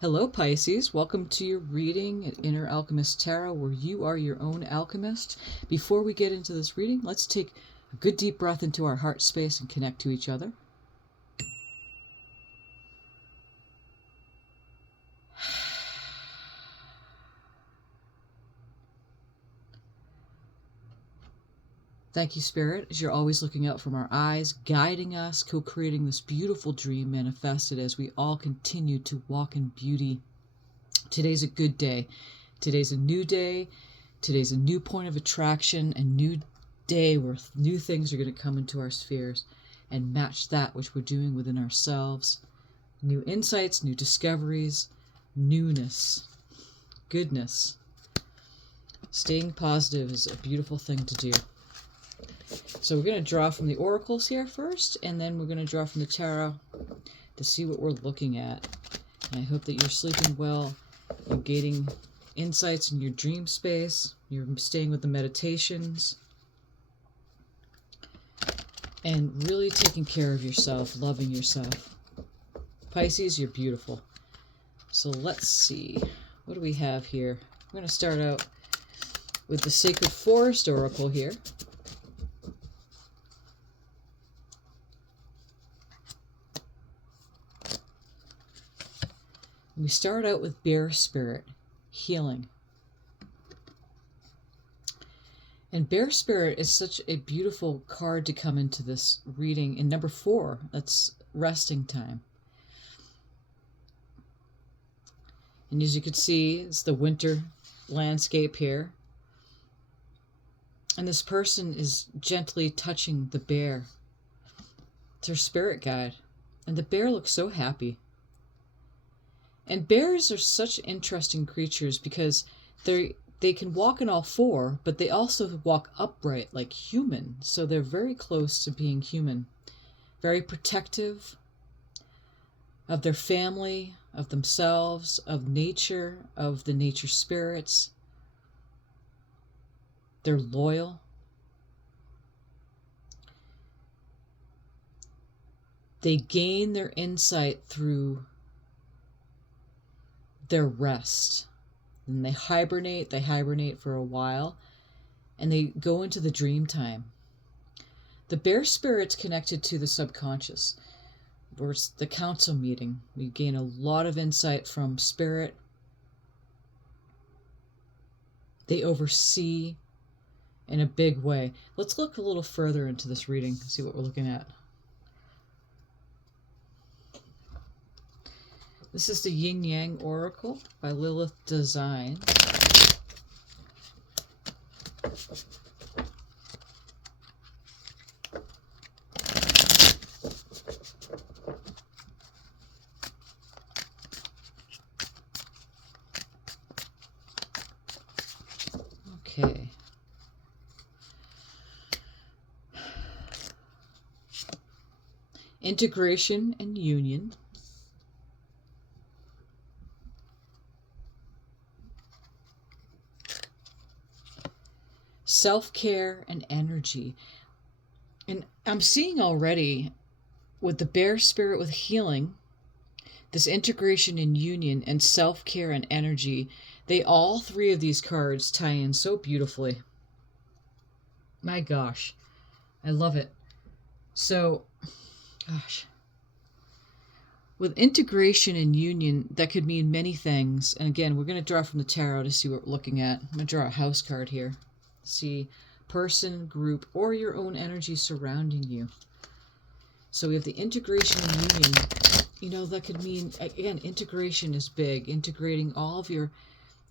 Hello, Pisces. Welcome to your reading at Inner Alchemist Tarot, where you are your own alchemist. Before we get into this reading, let's take a good deep breath into our heart space and connect to each other. Thank you, Spirit, as you're always looking out from our eyes, guiding us, co-creating this beautiful dream manifested as we all continue to walk in beauty. Today's a good day. Today's a new day. Today's a new point of attraction, a new day where new things are going to come into our spheres and match that which we're doing within ourselves. New insights, new discoveries, newness, goodness. Staying positive is a beautiful thing to do. So we're going to draw from the oracles here first, and then we're going to draw from the tarot to see what we're looking at. And I hope that you're sleeping well, you're getting insights in your dream space, you're staying with the meditations, and really taking care of yourself, loving yourself. Pisces, you're beautiful. So let's see. What do we have here? We're going to start out with the Sacred Forest Oracle here. We start out with Bear Spirit, healing. And Bear Spirit is such a beautiful card to come into this reading. In number 4, that's resting time. And as you can see, it's the winter landscape here. And this person is gently touching the bear. It's her spirit guide. And the bear looks so happy. And bears are such interesting creatures because they can walk on all four, but they also walk upright like human. So they're very close to being human. Very protective of their family, of themselves, of nature, of the nature spirits. They're loyal. They gain their insight through their rest. And they hibernate for a while, and they go into the dream time. The bear spirit's connected to the subconscious, where it's the council meeting. We gain a lot of insight from spirit. They oversee in a big way. Let's look a little further into this reading, see what we're looking at. This is the Yin Yang Oracle by Lilith Design. Okay. Integration and union. Self-care and energy. And I'm seeing already with the bear spirit with healing, this integration and union and self-care and energy, all three of these cards tie in so beautifully. My gosh, I love it. So, gosh. With integration and union, that could mean many things. And again, we're going to draw from the tarot to see what we're looking at. I'm going to draw a house card here. See person, group, or your own energy surrounding you. So we have the integration and union. That could mean, again, integration is big. Integrating all of your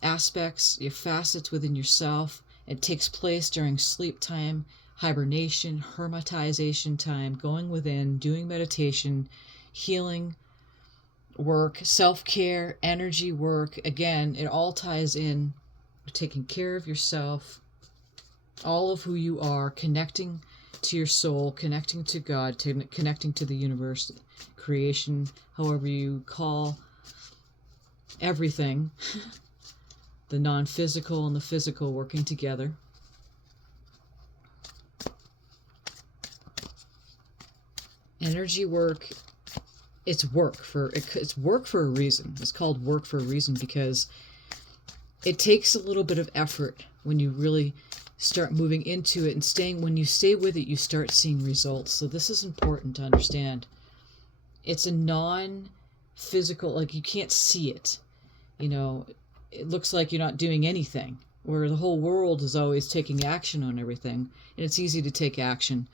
aspects, your facets within yourself. It takes place during sleep time, hibernation, hermetization time, going within, doing meditation, healing work, self-care, energy work. Again, it all ties in taking care of yourself, all of who you are, connecting to your soul, connecting to God, connecting to the universe, creation, however you call everything, the non-physical and the physical working together. Energy work it's work for a reason. It's called work for a reason because it takes a little bit of effort when you really start moving into it and when you stay with it, you start seeing results. So this is important to understand. It's a non-physical, like you can't see it. It looks like you're not doing anything, where the whole world is always taking action on everything, and it's easy to take action.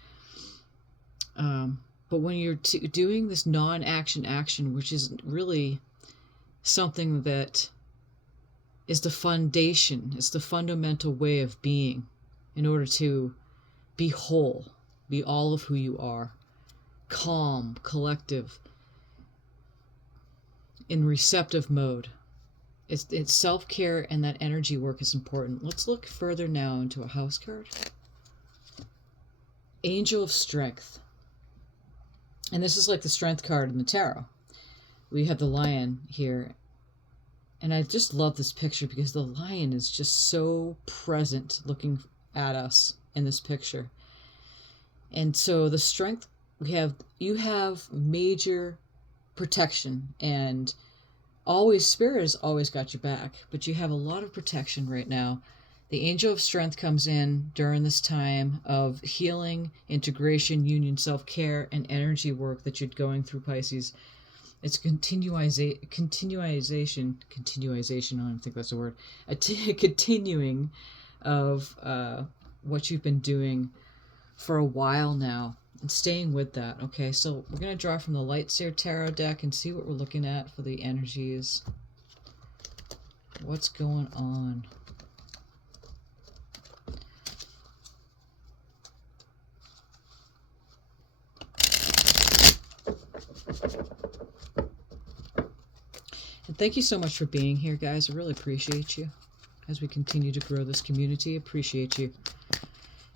But when you're doing this non-action action, which is really something that is the foundation, it's the fundamental way of being in order to be whole, be all of who you are, calm, collective, in receptive mode. It's self-care, and that energy work is important. Let's look further now into a house card. Angel of Strength. And this is like the strength card in the tarot. We have the lion here. And I just love this picture because the lion is just so present looking at us in this picture. And so the strength you have major protection, and Spirit has always got your back, but you have a lot of protection right now. The Angel of Strength comes in during this time of healing, integration, union, self-care, and energy work that you're going through, Pisces. It's continuation, I don't think that's a word, continuing of what you've been doing for a while now, and staying with that. Okay, so we're going to draw from the Light Seer Tarot deck and see what we're looking at for the energies. What's going on? And thank you so much for being here, guys. I really appreciate you as we continue to grow this community. Appreciate you.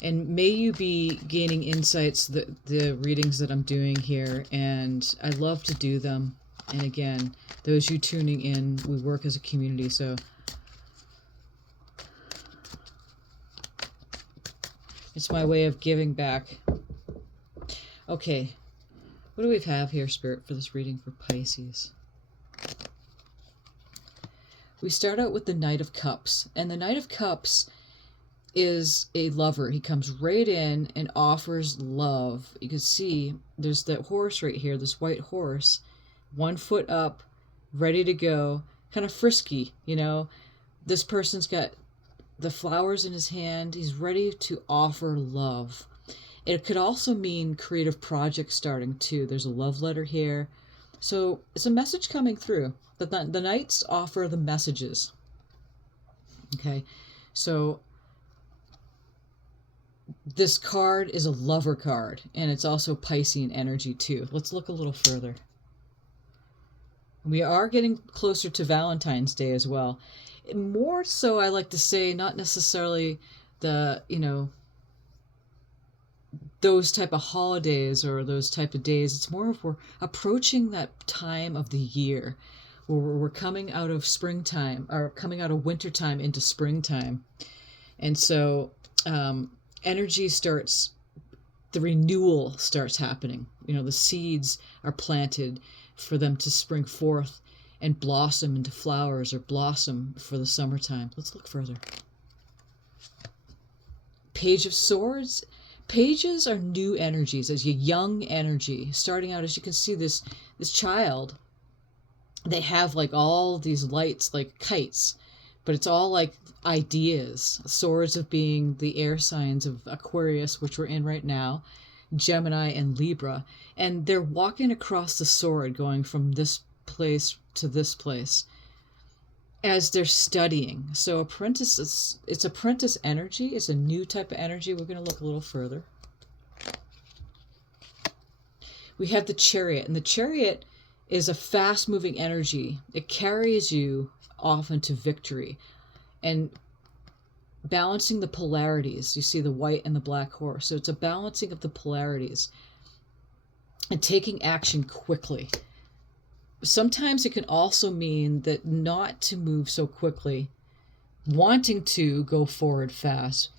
And may you be gaining insights, the readings that I'm doing here, and I love to do them. And again, those you tuning in, we work as a community, so it's my way of giving back. Okay, what do we have here, Spirit, for this reading for Pisces? We start out with the Knight of Cups, and the Knight of Cups is a lover. He comes right in and offers love. You can see there's that horse right here, this white horse, 1 foot up, ready to go, kind of frisky, This person's got the flowers in his hand. He's ready to offer love. It could also mean creative project starting too. There's a love letter here. So it's a message coming through. The Knights offer the messages. Okay, so this card is a lover card, and it's also Piscean energy too. Let's look a little further. We are getting closer to Valentine's Day as well. More so, I like to say, not necessarily the, those type of holidays or those type of days. It's more of we're approaching that time of the year where we're coming out of springtime, or coming out of wintertime into springtime. And so energy starts, the renewal starts happening. The seeds are planted for them to spring forth and blossom into flowers, or blossom for the summertime. Let's look further. Page of Swords. Pages are new energies, as a young energy. Starting out, as you can see, this child, they have like all these lights like kites, but it's all like ideas. Swords of being the air signs of Aquarius, which we're in right now, Gemini and Libra, and they're walking across the sword, going from this place to this place as they're studying. So it's apprentice energy. It's a new type of energy. We're going to look a little further. We have the Chariot, and the Chariot is a fast-moving energy. It carries you off into victory, and balancing the polarities. You see the white and the black horse. So it's a balancing of the polarities and taking action quickly. Sometimes it can also mean that not to move so quickly, wanting to go forward fast,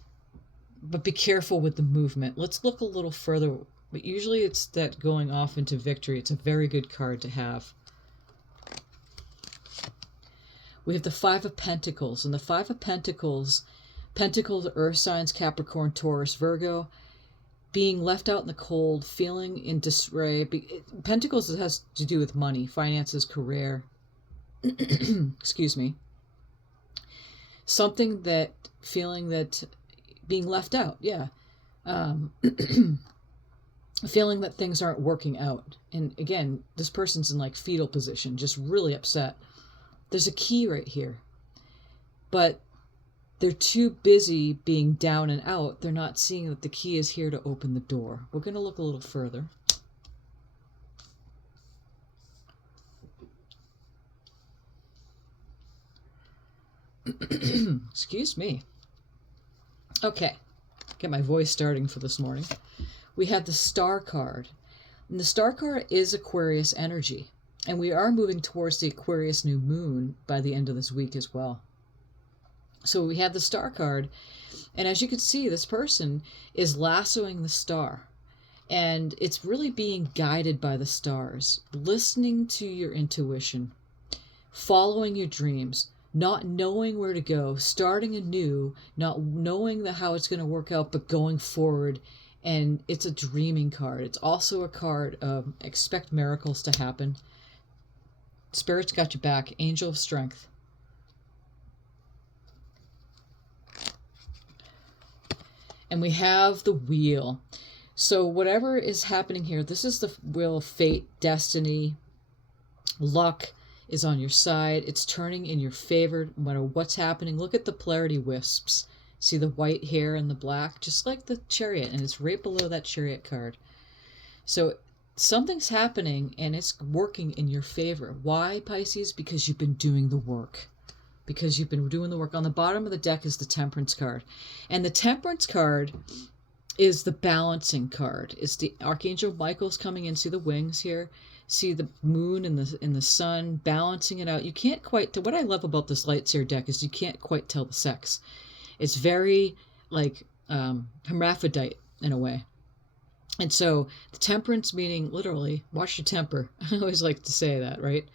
but be careful with the movement. Let's look a little further But usually it's that going off into victory. It's a very good card to have. We have the Five of Pentacles. And the Five of Pentacles, Pentacles, Earth signs, Capricorn, Taurus, Virgo, being left out in the cold, feeling in disarray. Pentacles has to do with money, finances, career. Excuse me. Something that, feeling that, being left out, yeah. Feeling that things aren't working out. And again, this person's in like fetal position, just really upset. There's a key right here. But they're too busy being down and out. They're not seeing that the key is here to open the door. We're going to look a little further. Excuse me. Okay. Get my voice starting for this morning. We have the Star card. And the Star card is Aquarius energy. And we are moving towards the Aquarius new moon by the end of this week as well. So we have the Star card. And as you can see, this person is lassoing the star. And it's really being guided by the stars. Listening to your intuition. Following your dreams. Not knowing where to go. Starting anew. Not knowing how it's going to work out, but going forward. And it's a dreaming card. It's also a card of expect miracles to happen. Spirit's got your back. Angel of strength. And we have the wheel. So whatever is happening here, this is the wheel of fate, destiny, luck is on your side. It's turning in your favor no matter what's happening. Look at the polarity wisps. See the white hair and the black, just like the Chariot, and it's right below that Chariot card. So something's happening and it's working in your favor. Why, Pisces? Because you've been doing the work. Because you've been doing the work. On the bottom of the deck is the Temperance card. And the Temperance card is the balancing card. It's the Archangel Michael's coming in. See the wings here? See the moon and the sun balancing it out. You can't quite, what I love about this Lightseer deck is you can't quite tell the sex. It's very like hermaphrodite in a way. And so the Temperance meaning literally, watch your temper. I always like to say that, right?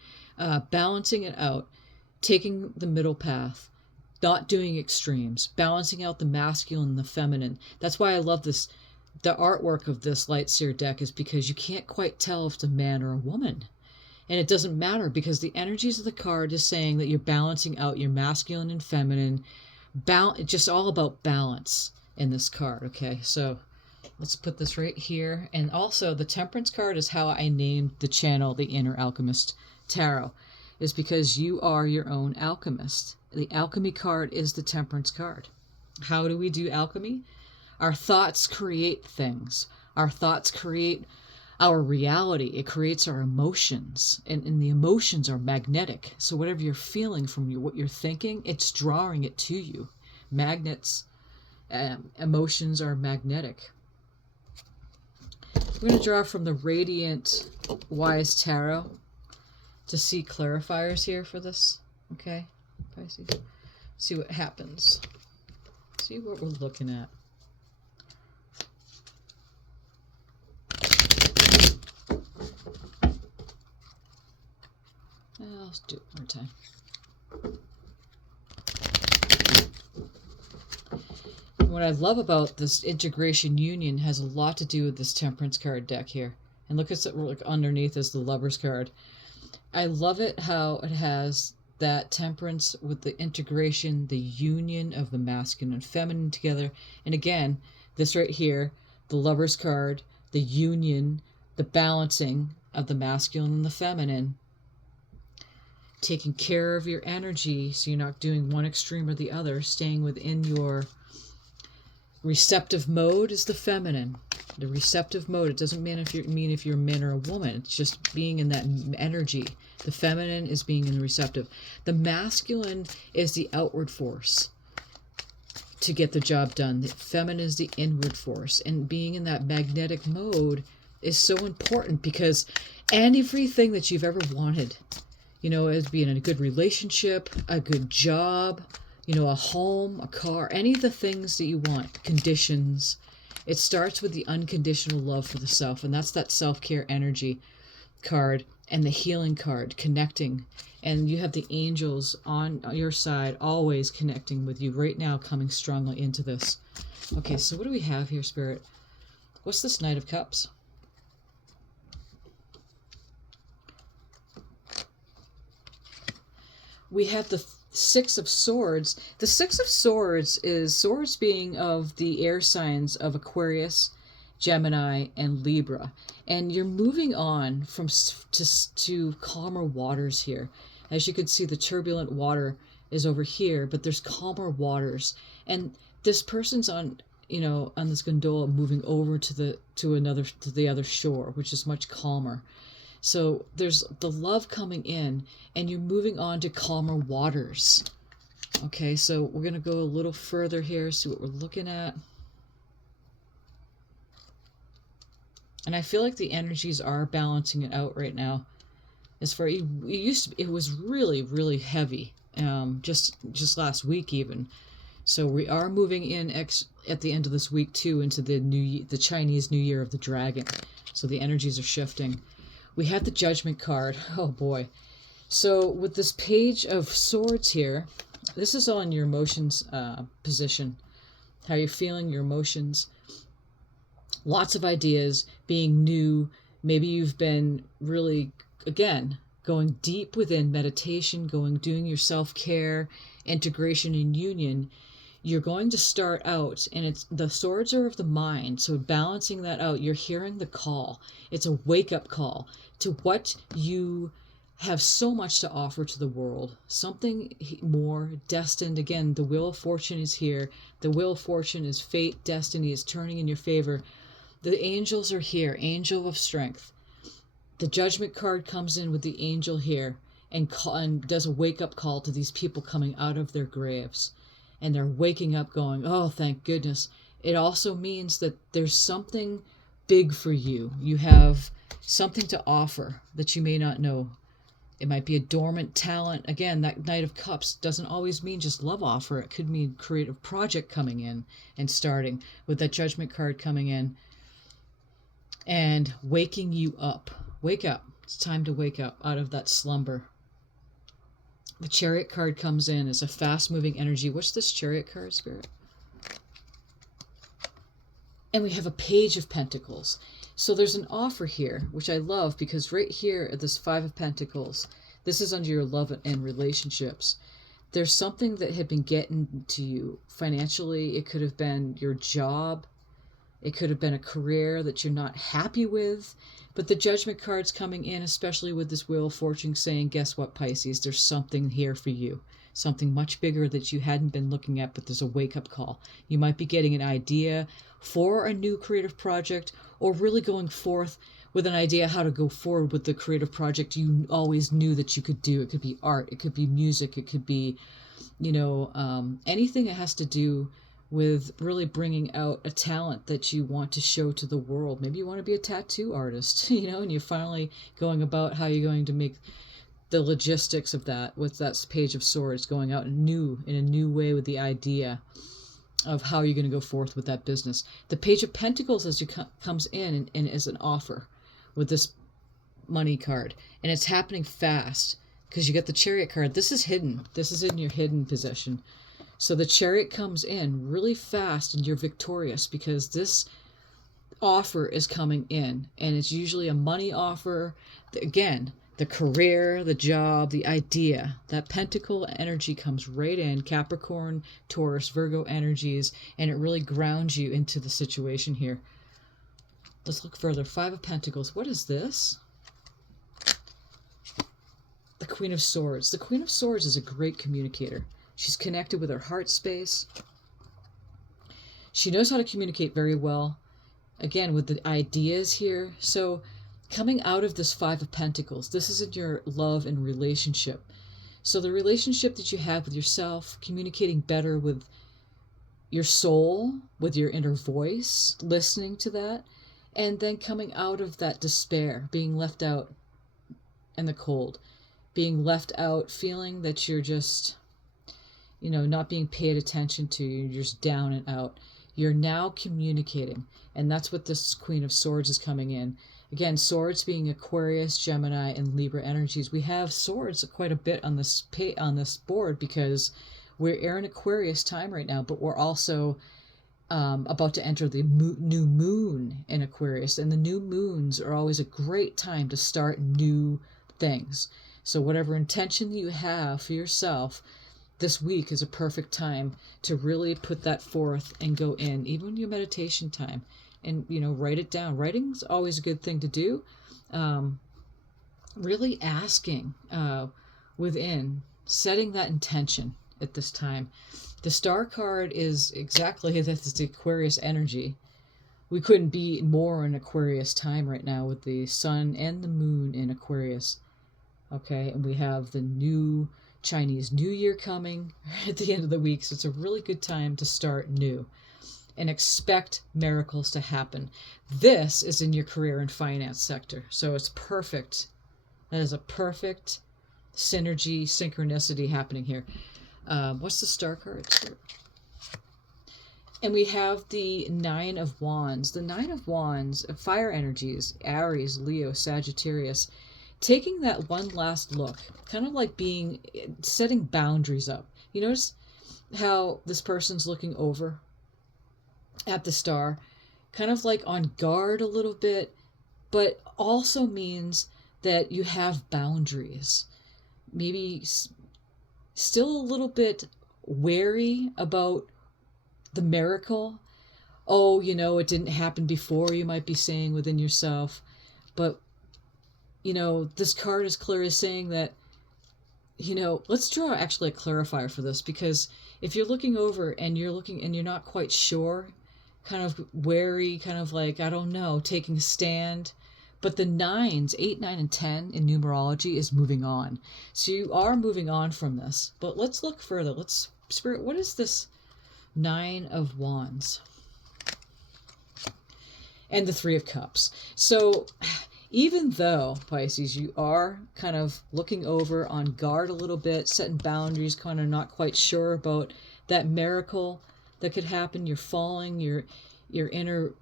Balancing it out, taking the middle path, not doing extremes, balancing out the masculine and the feminine. That's why I love this. The artwork of this Lightseer deck is because you can't quite tell if it's a man or a woman. And it doesn't matter because the energies of the card is saying that you're balancing out your masculine and feminine. It's just all about balance in this card, okay? So let's put this right here. And also the Temperance card is how I named the channel the Inner Alchemist Tarot, is because you are your own alchemist. The alchemy card is the Temperance card. How do we do alchemy? Our thoughts create things. Our thoughts create our reality. It creates our emotions. And the emotions are magnetic. So whatever you're feeling from what you're thinking, it's drawing it to you. Magnets, emotions are magnetic. We're going to draw from the Radiant Wise Tarot to see clarifiers here for this. Okay, Pisces. See what happens. See what we're looking at. Let's do it one more time. What I love about this integration union has a lot to do with this Temperance card deck here. And look at like underneath is the Lovers card. I love it how it has that Temperance with the integration, the union of the masculine and feminine together. And again, this right here, the Lovers card, the union, the balancing of the masculine and the feminine. Taking care of your energy so you're not doing one extreme or the other, staying within your receptive mode is the feminine. The receptive mode, it doesn't mean if you're a man or a woman. It's just being in that energy. The feminine is being in the receptive. The masculine is the outward force to get the job done. The feminine is the inward force. And being in that magnetic mode is so important because everything that you've ever wanted, you know, as being in a good relationship, a good job, you know, a home, a car, any of the things that you want, conditions, It starts with the unconditional love for the self, and that's that self-care energy card and the healing card, connecting. And you have the angels on your side, always connecting with you right now, coming strongly into this. Okay, so what do we have here, Spirit? What's this Knight of Cups? We have the Six of Swords. The Six of Swords is swords being of the air signs of Aquarius, Gemini, and Libra. And you're moving on from to calmer waters here. As you can see, the turbulent water is over here, but there's calmer waters. And this person's on, on this gondola moving over to the other shore, which is much calmer. So there's the love coming in, and you're moving on to calmer waters. Okay, so we're going to go a little further here, see what we're looking at. And I feel like the energies are balancing it out right now. As far it was really, really heavy, just last week even. So we are moving in at the end of this week too into the Chinese New Year of the Dragon. So the energies are shifting. We have the Judgment card. Oh boy. So with this Page of Swords here, this is on your emotions position. How you're feeling, your emotions. Lots of ideas, being new. Maybe you've been really, again, going deep within meditation, doing your self-care, integration and union. You're going to start out, and the swords are of the mind, so balancing that out, you're hearing the call. It's a wake-up call to what you have so much to offer to the world. Something more destined. Again, the Wheel of Fortune is here. The Wheel of Fortune is fate, destiny is turning in your favor. The angels are here, angel of strength. The Judgment card comes in with the angel here and does a wake-up call to these people coming out of their graves. And they're waking up going, oh, thank goodness. It also means that there's something big for you. You have something to offer that you may not know. It might be a dormant talent. Again, that Knight of Cups doesn't always mean just love offer. It could mean creative project coming in and starting with that Judgment card coming in and waking you up. Wake up. It's time to wake up out of that slumber. The Chariot card comes in as a fast-moving energy. What's this Chariot card, Spirit? And we have a Page of Pentacles. So there's an offer here, which I love, because right here at this Five of Pentacles, this is under your love and relationships. There's something that had been getting to you financially. It could have been your job. It could have been a career that you're not happy with. But the Judgment card's coming in, especially with this Wheel of Fortune, saying, guess what, Pisces? There's something here for you. Something much bigger that you hadn't been looking at, but there's a wake-up call. You might be getting an idea for a new creative project, or really going forth with an idea how to go forward with the creative project you always knew that you could do. It could be art, it could be music, it could be, anything that has to do with really bringing out a talent that you want to show to the world. Maybe you want to be a tattoo artist, and you're finally going about how you're going to make the logistics of that with that Page of Swords, going out in a new way with the idea of how you're going to go forth with that business. The Page of Pentacles comes in and is an offer with this money card, and it's happening fast because you get the Chariot card. This is hidden. This is in your hidden position. So the Chariot comes in really fast and you're victorious because this offer is coming in, and it's usually a money offer. Again, the career, the job, the idea. That Pentacle energy comes right in, Capricorn, Taurus, Virgo energies, and it really grounds you into the situation here. Let's look further. Five of Pentacles. What is this? The Queen of Swords. The Queen of Swords is a great communicator. She's connected with her heart space. She knows how to communicate very well. Again, with the ideas here. So coming out of this Five of Pentacles, this is in your love and relationship. So the relationship that you have with yourself, communicating better with your soul, with your inner voice, listening to that, and then coming out of that despair, being left out in the cold, being left out, feeling that you're just, not being paid attention to, you're just down and out. You're now communicating. And that's what this Queen of Swords is coming in. Again, swords being Aquarius, Gemini, and Libra energies. We have swords quite a bit on this board because we're in Aquarius time right now, but we're also about to enter the new moon in Aquarius. And the new moons are always a great time to start new things. So whatever intention you have for yourself, this week is a perfect time to really put that forth and go in, even your meditation time, and write it down. Writing's always a good thing to do. Really asking within, setting that intention at this time. The Star card is exactly that's the Aquarius energy. We couldn't be more in Aquarius time right now with the sun and the moon in Aquarius. Okay, and we have the new Chinese New Year coming at the end of the week, so it's a really good time to start new and expect miracles to happen. This is in your career and finance sector, so it's perfect. That is a perfect synergy, synchronicity happening here. What's the Star card? And we have the Nine of Wands. The Nine of Wands, fire energies, Aries, Leo, Sagittarius, taking that one last look, kind of like setting boundaries up. You notice how this person's looking over at the star, kind of like on guard a little bit, but also means that you have boundaries. Maybe still a little bit wary about the miracle. Oh, it didn't happen before, you might be saying within yourself. But this card is clearly saying that, let's draw actually a clarifier for this, because if you're looking over and you're looking and you're not quite sure, kind of wary, kind of like, I don't know, taking a stand. But the nines, 8, 9, and 10 in numerology is moving on. So you are moving on from this. But let's look further. Spirit, what is this Nine of Wands? And the Three of Cups. So even though, Pisces, you are kind of looking over on guard a little bit, setting boundaries, kind of not quite sure about that miracle that could happen, you're following your inner,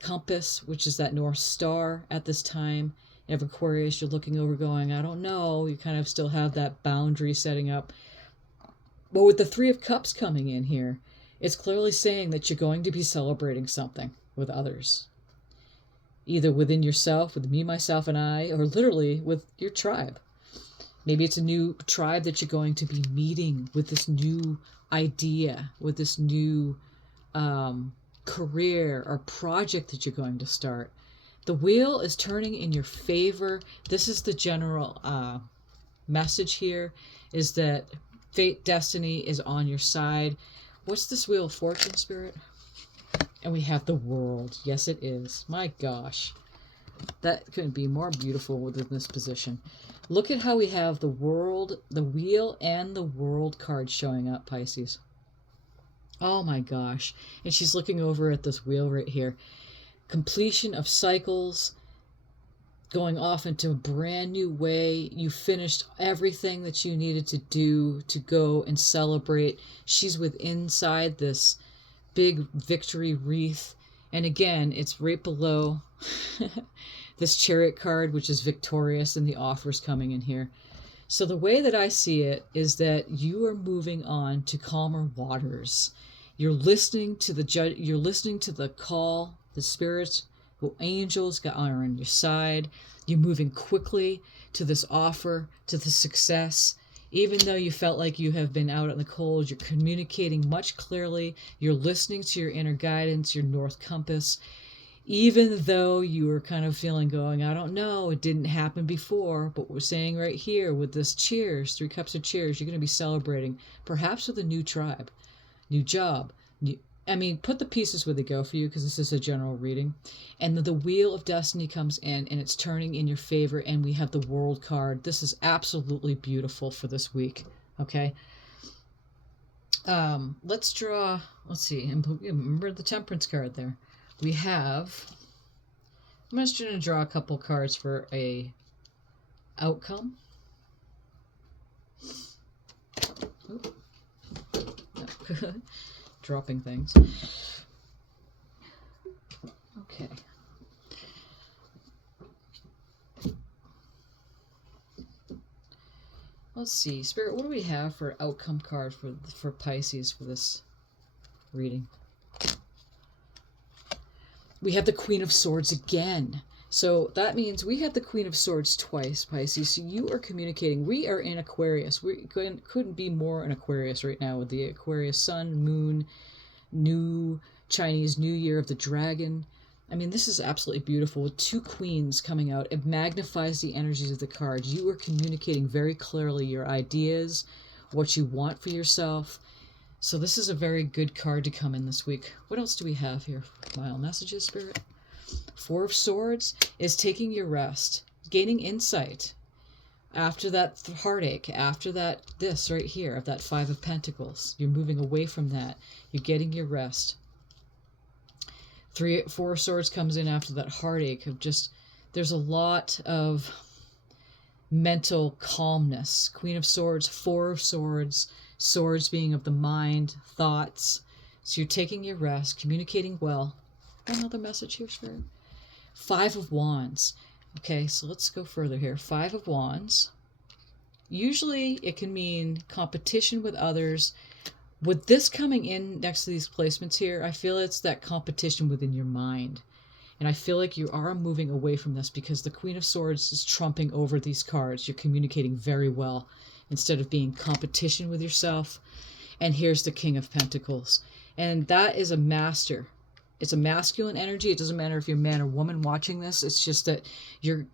compass, which is that North Star at this time. Of Aquarius, you're looking over going, I don't know. You kind of still have that boundary setting up. But with the Three of Cups coming in here, it's clearly saying that you're going to be celebrating something with others. Either within yourself, with me, myself, and I, or literally with your tribe. Maybe it's a new tribe that you're going to be meeting with this new idea, with this new career or project that you're going to start. The wheel is turning in your favor. This is the general message here, is that fate, destiny is on your side. What's this Wheel of Fortune, Spirit? And we have the World. Yes, it is. My gosh. That couldn't be more beautiful within this position. Look at how we have the World, the Wheel, and the World card showing up, Pisces. Oh my gosh. And she's looking over at this wheel right here. Completion of cycles, going off into a brand new way. You finished everything that you needed to do to go and celebrate. She's inside this big victory wreath. And again, it's right below this Chariot card, which is victorious, and the offers coming in here. So the way that I see it is that you are moving on to calmer waters. You're listening to you're listening to the call, the spirits, the angels are on your side. You're moving quickly to this offer, to the success. Even though you felt like you have been out in the cold, you're communicating much clearly. You're listening to your inner guidance, your North Compass. Even though you were kind of feeling going, I don't know, it didn't happen before, but we're saying right here with this cheers, 3 cups of cheers, you're going to be celebrating, perhaps with a new tribe, new job. Put the pieces where they go for you, because this is a general reading. And the Wheel of Destiny comes in, and it's turning in your favor, and we have the World card. This is absolutely beautiful for this week, okay? Let's see, remember the Temperance card there. We have, I'm just going to draw a couple cards for a outcome. Dropping things. let's see. Spirit, what do we have for outcome card for Pisces for this reading? We have the Queen of Swords again. So that means we have the Queen of Swords twice, Pisces. So you are communicating. We are in Aquarius. We couldn't be more in Aquarius right now with the Aquarius sun, moon, new Chinese New Year of the Dragon. I mean, this is absolutely beautiful with two queens coming out. It magnifies the energies of the cards. You are communicating very clearly your ideas, what you want for yourself. So this is a very good card to come in this week. What else do we have here? Final messages, Spirit. Four of Swords is taking your rest, gaining insight. After that heartache, after that, this right here, of that Five of Pentacles, you're moving away from that. You're getting your rest. Four of Swords comes in after that heartache of just, there's a lot of mental calmness. Queen of Swords, Four of Swords, swords being of the mind, thoughts. So you're taking your rest, communicating well. Another message here, Spirit. Five of Wands. Okay, so let's go further here. Five of Wands. Usually it can mean competition with others. With this coming in next to these placements here, I feel it's that competition within your mind. And I feel like you are moving away from this because the Queen of Swords is trumping over these cards. You're communicating very well instead of being competition with yourself. And here's the King of Pentacles. And that is a master. It's a masculine energy. It doesn't matter if you're a man or woman watching this. It's just that you're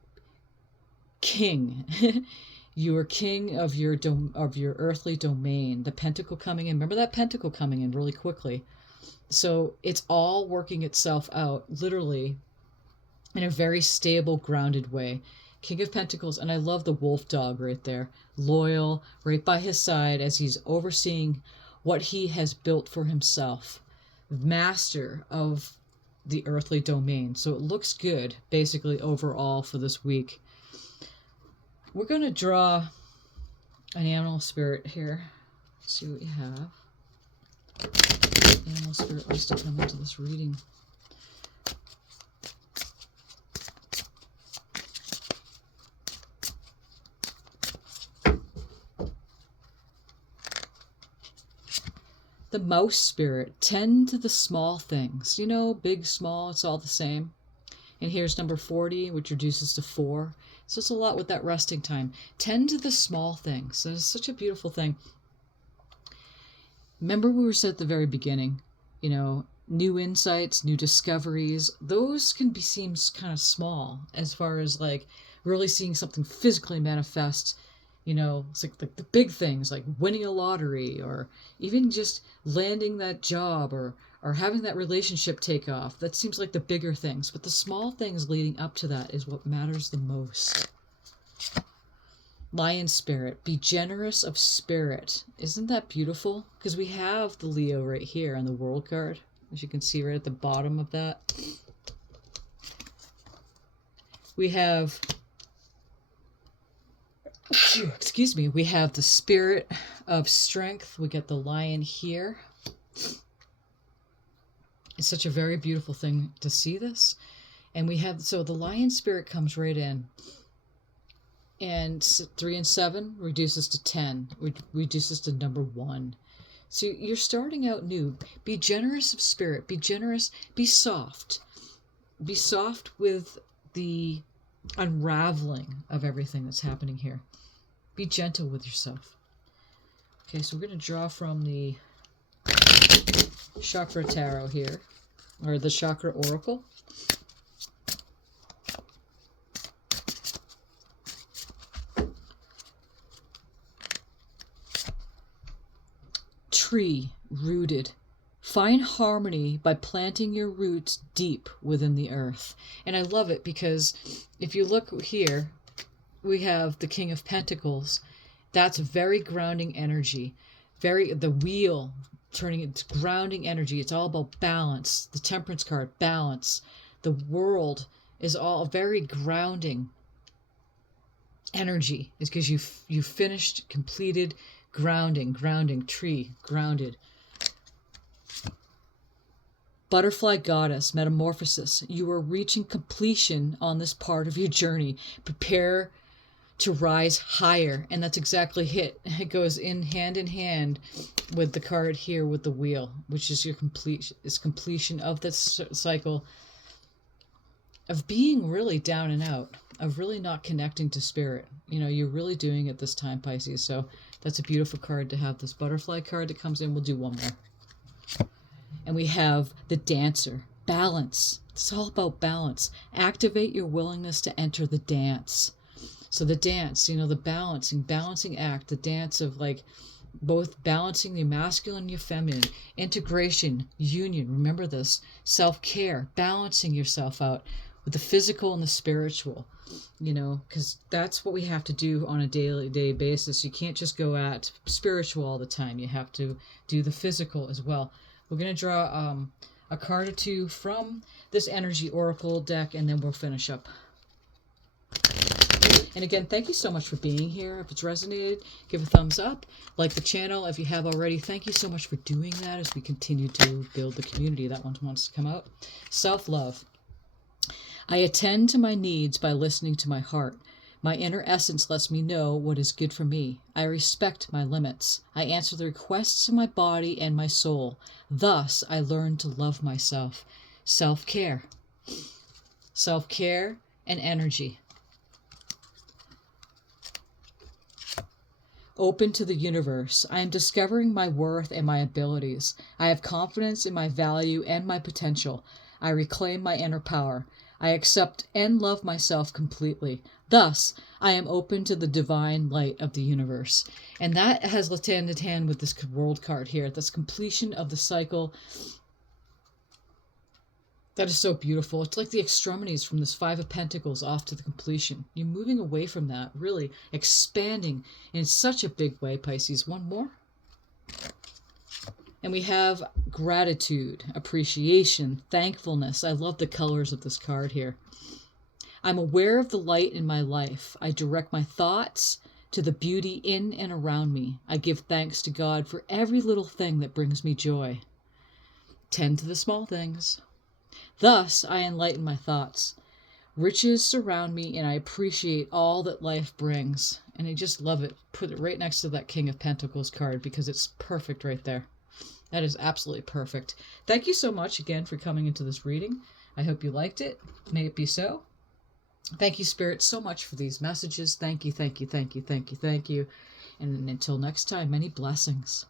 king. You are king of your earthly domain. The pentacle coming in. Remember that pentacle coming in really quickly. So it's all working itself out, literally, in a very stable, grounded way. King of Pentacles, and I love the wolf dog right there. Loyal, right by his side as he's overseeing what he has built for himself. Master of the earthly domain. So it looks good, basically, overall for this week. We're going to draw an animal spirit here. Let's see what we have. Animal spirit wants to come into this reading. The mouse spirit. Tend to the small things. You know, big, small, it's all the same. And here's number 40, which reduces to 4. So it's a lot with that resting time. Tend to the small things. That is such a beautiful thing. Remember we were said at the very beginning, you know, new insights, new discoveries, those can seem kind of small as far as like really seeing something physically manifest. You know, it's like the big things like winning a lottery or even just landing that job or having that relationship take off. That seems like the bigger things. But the small things leading up to that is what matters the most. Lion spirit. Be generous of spirit. Isn't that beautiful? Because we have the Leo right here on the World card. As you can see right at the bottom of that. We have... excuse me, we have the spirit of strength. We get the lion here. It's such a very beautiful thing to see this. And we have, so the lion spirit comes right in. And 3 and 7 reduces to 10, reduces to number 1. So you're starting out new. Be generous of spirit. Be generous. Be soft. Be soft with the unraveling of everything that's happening here. Be gentle with yourself. Okay, so we're going to draw from the Chakra Tarot here, or the Chakra Oracle. Tree, rooted. Find harmony by planting your roots deep within the earth. And I love it because if you look here, we have the King of Pentacles. That's very grounding energy. The wheel turning into grounding energy. It's all about balance. The Temperance card, balance. The world is all very grounding energy. It's because you finished, completed grounding, tree, grounded. Butterfly goddess, metamorphosis. You are reaching completion on this part of your journey. Prepare to rise higher. And that's exactly it. It goes in hand with the card here with the wheel, which is your completion of this cycle of being really down and out, of really not connecting to spirit. You know, you're really doing it this time, Pisces. So that's a beautiful card to have. This butterfly card that comes in. We'll do one more. And we have the Dancer. Balance. It's all about balance. Activate your willingness to enter the dance. So the dance, you know, the balancing act, the dance of like both balancing your masculine and your feminine, integration, union. Remember this, self-care, balancing yourself out with the physical and the spiritual, you know, because that's what we have to do on a day basis. You can't just go at spiritual all the time. You have to do the physical as well. We're going to draw a card or two from this energy oracle deck, and then we'll finish up. And again, thank you so much for being here. If it's resonated, give a thumbs up. Like the channel if you have already. Thank you so much for doing that as we continue to build the community that one wants to come out. Self-love. I attend to my needs by listening to my heart. My inner essence lets me know what is good for me. I respect my limits. I answer the requests of my body and my soul. Thus, I learn to love myself. Self-care. Self-care and energy. Open to the universe. I am discovering my worth and my abilities. I have confidence in my value and my potential. I reclaim my inner power. I accept and love myself completely. Thus, I am open to the divine light of the universe. And that has hand in hand with this world card here. That's completion of the cycle. That is so beautiful. It's like the extremities from this Five of Pentacles off to the completion. You're moving away from that, really expanding in such a big way, Pisces. One more. And we have gratitude, appreciation, thankfulness. I love the colors of this card here. I'm aware of the light in my life. I direct my thoughts to the beauty in and around me. I give thanks to God for every little thing that brings me joy. Tend to the small things. Thus, I enlighten my thoughts. Riches surround me, and I appreciate all that life brings. And I just love it. Put it right next to that King of Pentacles card because it's perfect right there. That is absolutely perfect. Thank you so much again for coming into this reading. I hope you liked it. May it be so. Thank you, Spirit, so much for these messages. Thank you, thank you, thank you, thank you, thank you. And until next time, many blessings.